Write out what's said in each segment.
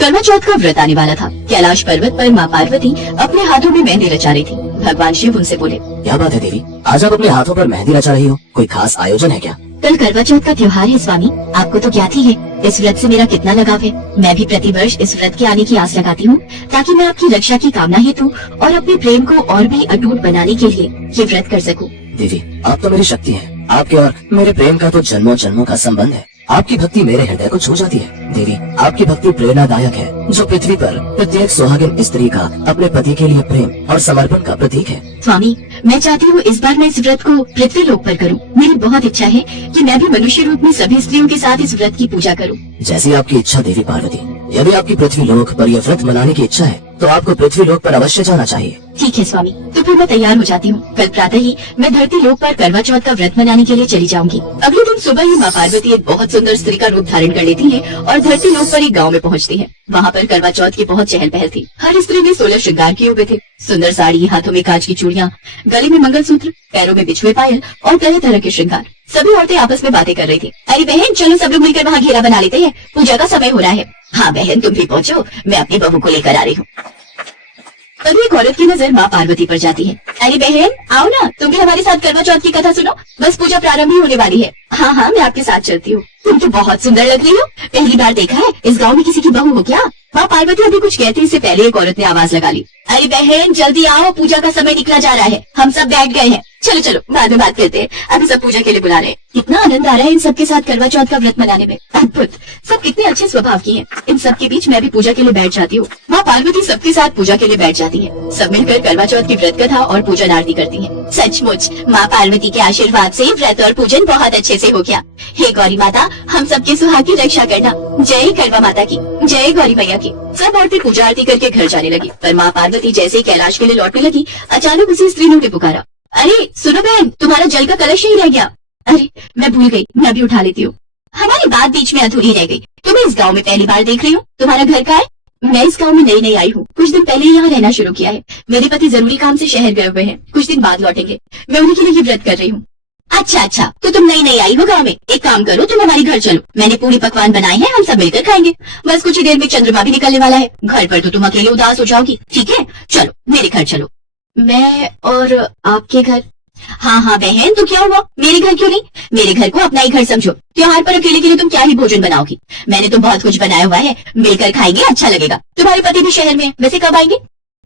करवा चौथ का व्रत आने वाला था। कैलाश पर्वत पर माँ पार्वती अपने हाथों में मेहंदी रचा रही थी। भगवान शिव उनसे बोले, क्या बात है देवी, आज आप अपने हाथों पर मेहंदी रचा रही हो, कोई खास आयोजन है क्या? कल करवा चौथ का त्योहार है स्वामी, आपको तो ज्ञात ही है इस व्रत से मेरा कितना लगाव है। मैं भी प्रतिवर्ष इस व्रत के आने की आस लगाती हूँ ताकि मैं आपकी रक्षा की कामना हेतु और अपने प्रेम को और भी अटूट बनाने के लिए ये व्रत कर सकूँ। देवी, आप तो मेरी शक्ति हैं। आपके और मेरे प्रेम का तो जन्मों जन्मों का संबंध है। आपकी भक्ति मेरे हृदय को छू जाती है। देवी, आपकी भक्ति प्रेरणादायक है, जो पृथ्वी पर प्रत्येक सुहागिन स्त्री का अपने पति के लिए प्रेम और समर्पण का प्रतीक है। स्वामी, मैं चाहती हूँ इस बार मैं इस व्रत को पृथ्वी लोक पर करूँ। मेरी बहुत इच्छा है कि मैं भी मनुष्य रूप में सभी स्त्रियों के साथ इस व्रत की पूजा करूँ। जैसी आपकी इच्छा देवी पार्वती। यदि आपकी पृथ्वी लोक पर यह व्रत मनाने की इच्छा है तो आपको पृथ्वी लोक पर अवश्य जाना चाहिए। ठीक है स्वामी, तो फिर मैं तैयार हो जाती हूँ। कल प्रातः ही मैं धरती लोक पर करवा चौथ का व्रत मनाने के लिए चली जाऊंगी। अगले दिन सुबह ही माँ पार्वती एक बहुत सुंदर स्त्री का रूप धारण कर लेती है और धरती लोक पर एक गाँव में पहुँचती है। वहाँ पर करवा चौथ की बहुत चहल पहल थी। हर स्त्री ने 16 श्रृंगार किए हुए थे। सुंदर साड़ी, हाथों में कांच की चूड़ियाँ, गले में मंगलसूत्र, पैरों में बिछुए पायल और तरह तरह के श्रृंगार। सभी औरतें आपस में बातें कर रही थी। अरे बहन, चलो सब लोग मिलकर वहाँ घेरा बना लेते हैं, पूजा का समय हो रहा है। हाँ बहन, तुम भी पहुँचो, मैं अपनी बहू को लेकर आ रही हूँ। तभी एक औरत की नजर माँ पार्वती पर जाती है। अरे बहन, आओ ना, तुम भी हमारे साथ करवा चौथ की कथा सुनो। बस पूजा प्रारंभ ही होने वाली है। हाँ हाँ, मैं आपके साथ चलती हूँ। तुम तो बहुत सुंदर लग रही हो। पहली बार देखा है, इस गांव में किसी की बहू हो क्या? माँ पार्वती अभी कुछ कहते इससे पहले एक औरत ने आवाज लगा ली। अरे बहन, जल्दी आओ, पूजा का समय निकला जा रहा है। हम सब बैठ गए हैं। चलो चलो, बाद में बात करते हैं, अभी सब पूजा के लिए बुला रहे हैं। कितना आनंद आ रहा है इन सबके साथ करवा चौथ का व्रत मनाने में। अद्भुत, सब कितने अच्छे स्वभाव की हैं। इन सब के बीच मैं भी पूजा के लिए बैठ जाती हूँ। माँ पार्वती सबके साथ पूजा के लिए बैठ जाती है। सब मिलकर करवा चौथ की व्रत कथा और पूजन आरती करती है। सचमुच माँ पार्वती के आशीर्वाद से व्रत और पूजन बहुत अच्छे से हो गया। हे गौरी माता, हम सबके सुहाग की रक्षा करना। जय करवा माता की, जय गौरी मैया की। सब औरतें पूजा आरती करके घर जाने लगी, पर माँ पार्वती जैसे ही कैलाश के लिए लौटने लगी, अचानक उसी स्त्री ने उन्हें पुकारा। अरे सुनो बहन, तुम्हारा जल का कलश ही रह गया। अरे मैं भूल गई, मैं भी उठा लेती हूँ। हमारी बात बीच में अधूरी रह गई। तुम्हें इस गांव में पहली बार देख रही हूँ। तुम्हारा घर कहाँ है? मैं इस गांव में नई नई आई हूँ, कुछ दिन पहले यहाँ रहना शुरू किया है। मेरे पति जरूरी काम से शहर गए हुए हैं, कुछ दिन बाद लौटेंगे। मैं उन्हीं के लिए व्रत कर रही हूँ। अच्छा, तो तुम नई नई आई हो गाँव में। एक काम करो, तुम हमारे घर चलो। मैंने पूरी पकवान बनाए हैं, हम सब मिलकर खाएंगे। बस कुछ ही देर में चंद्रमा भी निकलने वाला है। घर पर तो तुम अकेले उदास हो जाओगी। ठीक है, चलो मेरे घर चलो। मैं और आपके घर? हाँ बहन, तो क्या हुआ, मेरे घर क्यों नहीं? मेरे घर को अपना ही घर समझो। त्योहार पर अकेले के लिए तुम क्या ही भोजन बनाओगी। मैंने तो बहुत कुछ बनाया हुआ है, मिलकर खाएंगे, अच्छा लगेगा। तुम्हारे पति भी शहर में है, वैसे कब आएंगे?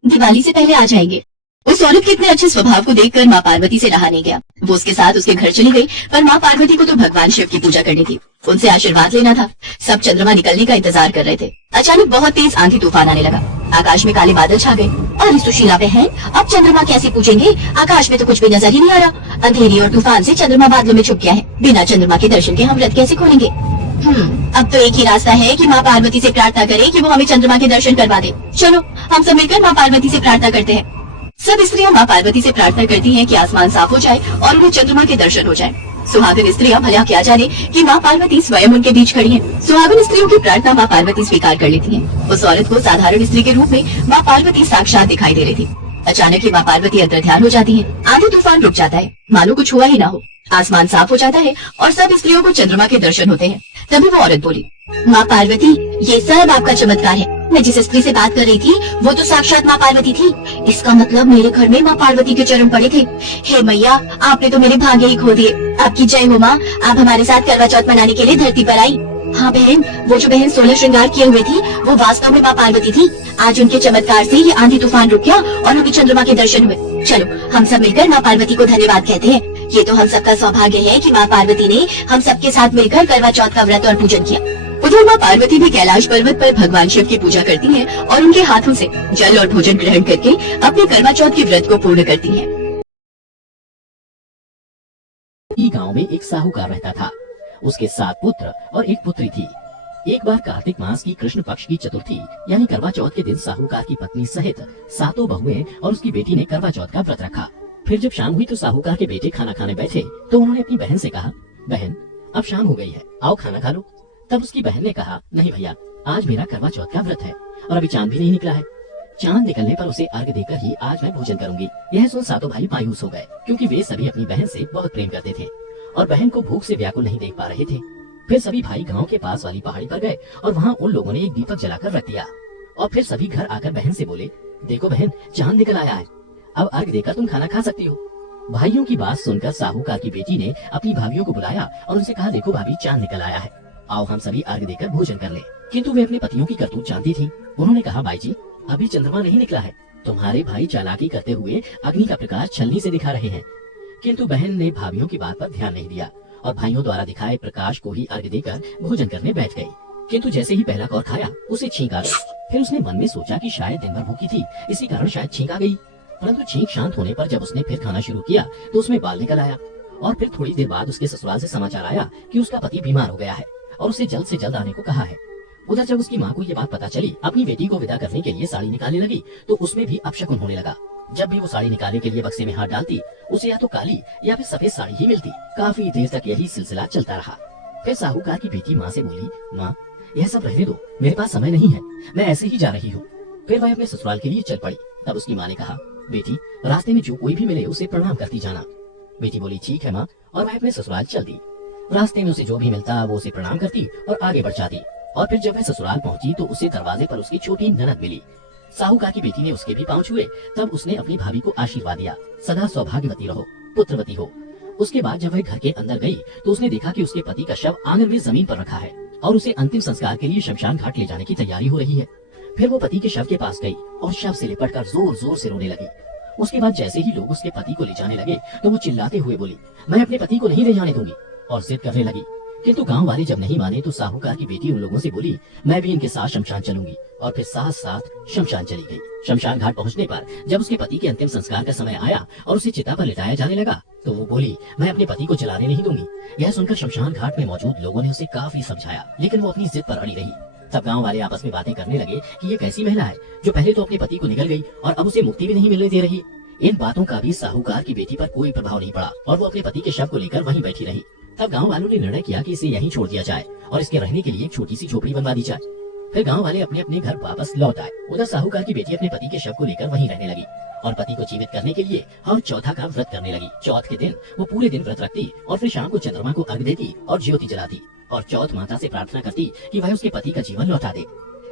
दिवाली से पहले आ जाएंगे। उस औरत के इतने अच्छे स्वभाव को देखकर माँ पार्वती से रहा नहीं गया। वो उसके साथ उसके घर चली गई, पर माँ पार्वती को तो भगवान शिव की पूजा करनी थी, उनसे आशीर्वाद लेना था। सब चंद्रमा निकलने का इंतजार कर रहे थे। अचानक बहुत तेज आंधी तूफान आने लगा। आकाश में काले बादल छा गए। अरे सुशीला बहन, अब चंद्रमा कैसे पूजेंगे? आकाश में तो कुछ भी नजर ही नहीं आ रहा। अंधेरी और तूफान से चंद्रमा बादलों में छुप गया है। बिना चंद्रमा के दर्शन के हम व्रत कैसे खोलेंगे? अब तो एक ही रास्ता है कि माँ पार्वती से प्रार्थना करें कि वो हमें चंद्रमा के दर्शन करवा दे। चलो हम सब मिलकर माँ पार्वती से प्रार्थना करते हैं। सब स्त्रियां माँ पार्वती से प्रार्थना करती हैं कि आसमान साफ हो जाए और उन्हें चंद्रमा के दर्शन हो जाए। सुहागन स्त्रियां भला क्या जाने कि माँ पार्वती स्वयं उनके बीच खड़ी हैं। सुहागन स्त्रियों की प्रार्थना माँ पार्वती स्वीकार कर लेती हैं। उस औरत को साधारण स्त्री के रूप में माँ पार्वती साक्षात दिखाई दे रही थी। अचानक ही माँ पार्वती अंतर्ध्यान हो जाती है। आंधी तूफान रुक जाता है, मानो कुछ हुआ ही ना हो। आसमान साफ हो जाता है और सब स्त्रियों को चंद्रमा के दर्शन होते हैं। तभी वो औरत बोली, माँ पार्वती, ये सब आपका चमत्कार है। मैं जिस स्त्री से बात कर रही थी वो तो साक्षात माँ पार्वती थी। इसका मतलब मेरे घर में माँ पार्वती के चरण पड़े थे। हे मैया, आपने तो मेरे भाग्य ही खो दिए। आपकी जय हो माँ, आप हमारे साथ करवा चौथ मनाने के लिए धरती पर आई। हाँ बहन, वो जो बहन 16 श्रृंगार किए हुए थी वो वास्तव में माँ पार्वती थी। आज उनके चमत्कार से ये आंधी तूफान रुक गया और हमें चंद्रमा के दर्शन हुए। चलो हम सब मिलकर माँ पार्वती को धन्यवाद कहते हैं। ये तो हम सबका सौभाग्य है कि माँ पार्वती ने हम सबके साथ मिलकर करवा चौथ का व्रत और पूजन किया। उधर माँ पार्वती भी कैलाश पर्वत पर भगवान शिव की पूजा करती हैं और उनके हाथों से जल और भोजन ग्रहण करके अपने करवा चौथ के व्रत को पूर्ण करती हैं। गांव में एक साहूकार रहता था। उसके 7 पुत्र और 1 पुत्री थी। एक बार कार्तिक मास की कृष्ण पक्ष की चतुर्थी यानी करवा चौथ के दिन साहूकार की पत्नी सहित 7 बहुएं और उसकी बेटी ने करवा चौथ का व्रत रखा। फिर जब शाम हुई तो साहूकार के बेटे खाना खाने बैठे तो उन्होंने अपनी बहन से कहा, बहन अब शाम हो गई है, आओ खाना खा लो। तब उसकी बहन ने कहा, नहीं भैया, आज मेरा करवा चौथ का व्रत है और अभी चांद भी नहीं निकला है। चांद निकलने पर उसे अर्घ देकर ही आज मैं भोजन करूंगी। यह सुन 7 भाई मायूस हो गए, क्योंकि वे सभी अपनी बहन से बहुत प्रेम करते थे और बहन को भूख से व्याकुल नहीं देख पा रहे थे। फिर सभी भाई गांव के पास वाली पहाड़ी पर गए और वहाँ उन लोगों ने एक दीपक जलाकर रख दिया। और फिर सभी घर आकर बहन से बोले, देखो बहन, चांद निकल आया है, अब अर्घ देकर तुम खाना खा सकती हो। भाइयों की बात सुनकर साहूकार की बेटी ने अपनी भाभियों को बुलाया और उनसे कहा, देखो भाभी, चांद निकल आया है, आओ हम सभी अर्घ देकर भोजन कर ले। किंतु वे अपने पतियों की करतूत जानती थी। उन्होंने कहा, भाई जी, अभी चंद्रमा नहीं निकला है, तुम्हारे भाई चालाकी करते हुए अग्नि का प्रकाश छलनी से दिखा रहे हैं। किंतु बहन ने भाभियों की बात पर ध्यान नहीं दिया और भाइयों द्वारा दिखाए प्रकाश को ही अर्घ देकर भोजन करने बैठ गई। किंतु जैसे ही पहला कौर खाया, उसे छींक आ गई। फिर उसने मन में सोचा कि शायद दिन भर भूखी थी, इसी कारण शायद छींक आ गई। परंतु छींक शांत होने पर जब उसने फिर खाना शुरू किया तो उसमें बाल निकल आया। और फिर थोड़ी देर बाद उसके ससुराल से समाचार आया कि उसका पति बीमार हो गया है और उसे जल्द से जल्द आने को कहा है। उधर जब उसकी माँ को ये बात पता चली, अपनी बेटी को विदा करने के लिए साड़ी निकालने लगी तो उसमें भी अपशकुन होने लगा। जब भी वो साड़ी निकालने के लिए बक्से में हाथ डालती, उसे या तो काली या फिर सफेद साड़ी ही मिलती। काफी देर तक यही सिलसिला चलता रहा। फिर साहूकार की बेटी माँ से बोली, माँ, यह सब रहने दो, मेरे पास समय नहीं है, मैं ऐसे ही जा रही हूँ। फिर वह अपने ससुराल के लिए चल पड़ी। तब उसकी माँ ने कहा, बेटी, रास्ते में जो कोई भी मिले उसे प्रणाम करती जाना। बेटी बोली, ठीक है माँ, और वह अपने ससुराल चल दी। रास्ते में उसे जो भी मिलता वो उसे प्रणाम करती और आगे बढ़ जाती। और फिर जब वह ससुराल पहुंची तो उसे दरवाजे पर उसकी छोटी ननद मिली। साहूकार की बेटी ने उसके भी पांव छुए। तब उसने अपनी भाभी को आशीर्वाद दिया, सदा सौभाग्यवती रहो, पुत्रवती हो। उसके बाद जब वह घर के अंदर गई तो उसने देखा कि उसके पति का शव आंगन में जमीन पर रखा है और उसे अंतिम संस्कार के लिए शमशान घाट ले जाने की तैयारी हो रही है। फिर वो पति के शव के पास गई और शव से लिपटकर जोर जोर से रोने लगी। उसके बाद जैसे ही लोग उसके पति को ले जाने लगे तो वो चिल्लाते हुए बोली, मैं अपने पति को नहीं ले जाने दूंगी, और जिद करने लगी। किंतु गांव वाले जब नहीं माने तो साहूकार की बेटी उन लोगों से बोली, मैं भी इनके साथ शमशान चलूंगी। और फिर साथ साथ शमशान चली गई। शमशान घाट पहुंचने पर जब उसके पति के अंतिम संस्कार का समय आया और उसे चिता पर लिटाया जाने लगा तो वो बोली, मैं अपने पति को जलाने नहीं दूंगी। यह सुनकर शमशान घाट में मौजूद लोगों ने उसे काफी समझाया, लेकिन वो अपनी जिद पर अड़ी रही। तब गांव वाले आपस में बातें करने लगे कि ये कैसी महिला है जो पहले तो अपने पति को निगल गई और अब उसे मुक्ति भी नहीं मिलने दे रही। इन बातों का भी साहूकार की बेटी पर कोई प्रभाव नहीं पड़ा और वो अपने पति के शव को लेकर वहीं बैठी रही। तब गांव वालों ने निर्णय किया कि इसे यहीं छोड़ दिया जाए और इसके रहने के लिए एक छोटी सी झोपड़ी बनवा दी जाए। फिर गांव वाले अपने अपने घर वापस लौट आए। उधर साहूकार की बेटी अपने पति के शव को लेकर वहीं रहने लगी और पति को जीवित करने के लिए हर चौथा का व्रत करने लगी। चौथ के दिन वो पूरे दिन व्रत रखती और फिर शाम को चंद्रमा को अर्घ देती और ज्योति जलाती और चौथ माता से प्रार्थना करती कि वह उसके पति का जीवन लौटा दे।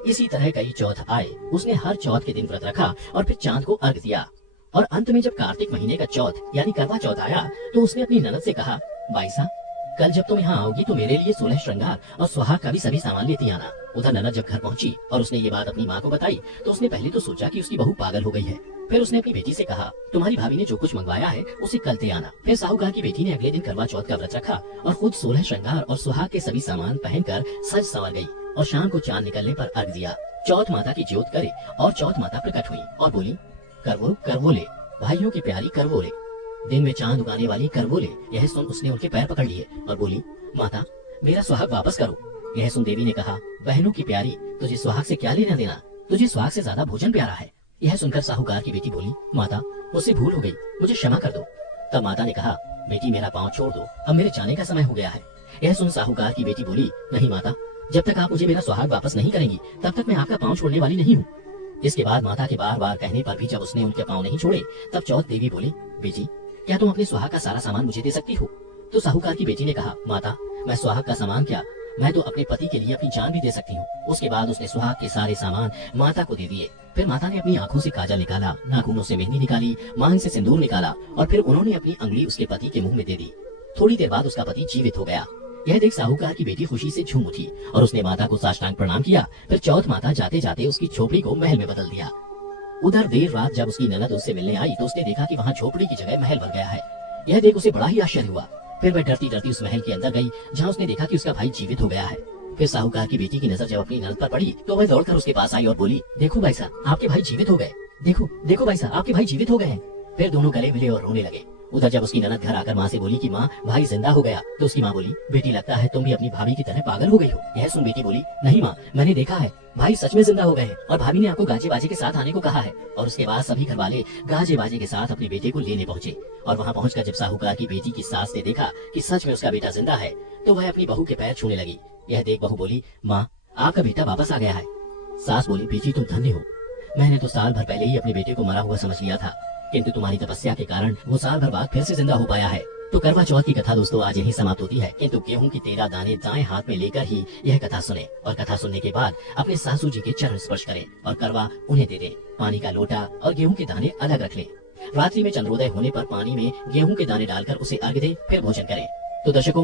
इसी तरह कई चौथ आए। उसने हर चौथ के दिन व्रत रखा और फिर चांद को अर्घ दिया। और अंत में जब कार्तिक महीने का चौथ यानी करवा चौथ आया तो उसने अपनी ननद से कहा, बाईसा, कल जब तुम यहाँ आओगी तो मेरे लिए 16 श्रृंगार और सुहाग का भी सभी सामान लेती आना। उधर ननद जब घर पहुंची और उसने ये बात अपनी माँ को बताई तो उसने पहले तो सोचा कि उसकी बहू पागल हो गई है। फिर उसने अपनी बेटी से कहा, तुम्हारी भाभी ने जो कुछ मंगवाया है उसे कल दे आना। फिर साहूकार की बेटी ने अगले दिन करवा चौथ का व्रत रखा और खुद 16 श्रृंगार और सुहाग के सभी सामान पहनकर सज संवर गई और शाम को चांद निकलने पर अर्घ दिया। चौथ माता की ज्योत करे और चौथ माता प्रकट हुई और बोली, करवोले, भाइयों की प्यारी करवोले, दिन में चांद उगाने वाली करवोले। यह सुन उसने उनके पैर पकड़ लिए और बोली, माता, मेरा सुहाग वापस करो। यह सुन देवी ने कहा, बहनों की प्यारी, तुझे सुहाग से क्या लेना देना, तुझे सुहाग से ज्यादा भोजन प्यारा है। यह सुनकर साहूकार की बेटी बोली, माता, मुझसे भूल हो गई, मुझे क्षमा कर दो। तब माता ने कहा, बेटी, मेरा पाँव छोड़ दो, अब मेरे जाने का समय हो गया है। यह सुन साहूकार की बेटी बोली, नहीं माता, जब तक आप मुझे मेरा सुहाग वापस नहीं करेंगी तब तक मैं आपका पाँव छोड़ने वाली नहीं हूँ। इसके बाद माता के बार बार कहने पर भी जब उसने उनके पाँव नहीं छोड़े तब चौथ देवी बोली, बेटी, क्या तुम अपने सुहाग का सारा सामान मुझे दे सकती हो? तो साहूकार की बेटी ने कहा, माता, मैं सुहाग का सामान क्या, मैं तो अपने पति के लिए अपनी जान भी दे सकती हूँ। उसके बाद उसने सुहाग के सारे सामान माता को दे दिए। फिर माता ने अपनी आंखों से काजल निकाला, नाखूनों से मेहंदी निकाली, मांग से सिंदूर निकाला और फिर उन्होंने अपनी अंगुली उसके पति के मुंह में दे दी। थोड़ी देर बाद उसका पति जीवित हो गया। यह देख साहूकार की बेटी खुशी से झूम उठी और उसने माता को साष्टांग प्रणाम किया। फिर चौथ माता जाते जाते उसकी झोपड़ी को महल में बदल दिया। उधर देर रात जब उसकी ननद उससे मिलने आई तो उसने देखा कि वहाँ झोपड़ी की जगह महल बन गया है। यह देख उसे बड़ा ही आश्चर्य हुआ। फिर वह डरती डरती उस महल के अंदर गई जहाँ उसने देखा कि उसका भाई जीवित हो गया है। फिर साहूकार की बेटी की नजर जब अपनी ननद पर पड़ी तो वह दौड़कर उसके पास आई और बोली, देखो भाई साहब, आपके भाई जीवित हो गए, देखो भाई साहब, आपके भाई जीवित हो गए हैं। फिर दोनों गले मिले और रोने लगे। उधर जब उसकी ननद घर आकर माँ से बोली कि माँ, भाई जिंदा हो गया, तो उसकी माँ बोली, बेटी, लगता है तुम भी अपनी भाभी की तरह पागल हो गई हो। यह सुन बेटी बोली, नहीं माँ, मैंने देखा है, भाई सच में जिंदा हो गए हैं और भाभी ने आपको गाजे बाजे के साथ आने को कहा है। और उसके बाद सभी घर वाले गाजे बाजे के साथ अपने बेटे को लेने पहुंचे और वहाँ पहुंचकर जब साहूकार की बेटी की सास ने देखा कि सच में उसका बेटा जिंदा है तो वह अपनी बहू के पैर छूने लगी। यह देख बहू बोली, माँ, आपका बेटा वापस आ गया है। सास बोली, बेटी, तुम धन्य हो, मैंने तो साल भर पहले ही अपने बेटे को मरा हुआ समझ लिया था, किंतु तुम्हारी तपस्या के कारण वो साल भर बाद फिर से जिंदा हो पाया है। तो करवा चौथ की कथा दोस्तों आज यहीं समाप्त होती है, किंतु गेहूं की 13 दाने दाएं हाथ में लेकर ही यह कथा सुने और कथा सुनने के बाद अपने सासू जी के चरण स्पर्श करें और करवा उन्हें दे दें। पानी का लोटा और गेहूं के दाने अलग रख लें। रात्रि में चंद्रोदय होने पर पानी में गेहूं के दाने डालकर उसे अर्घ्य दें, फिर भोजन करें। तो दर्शकों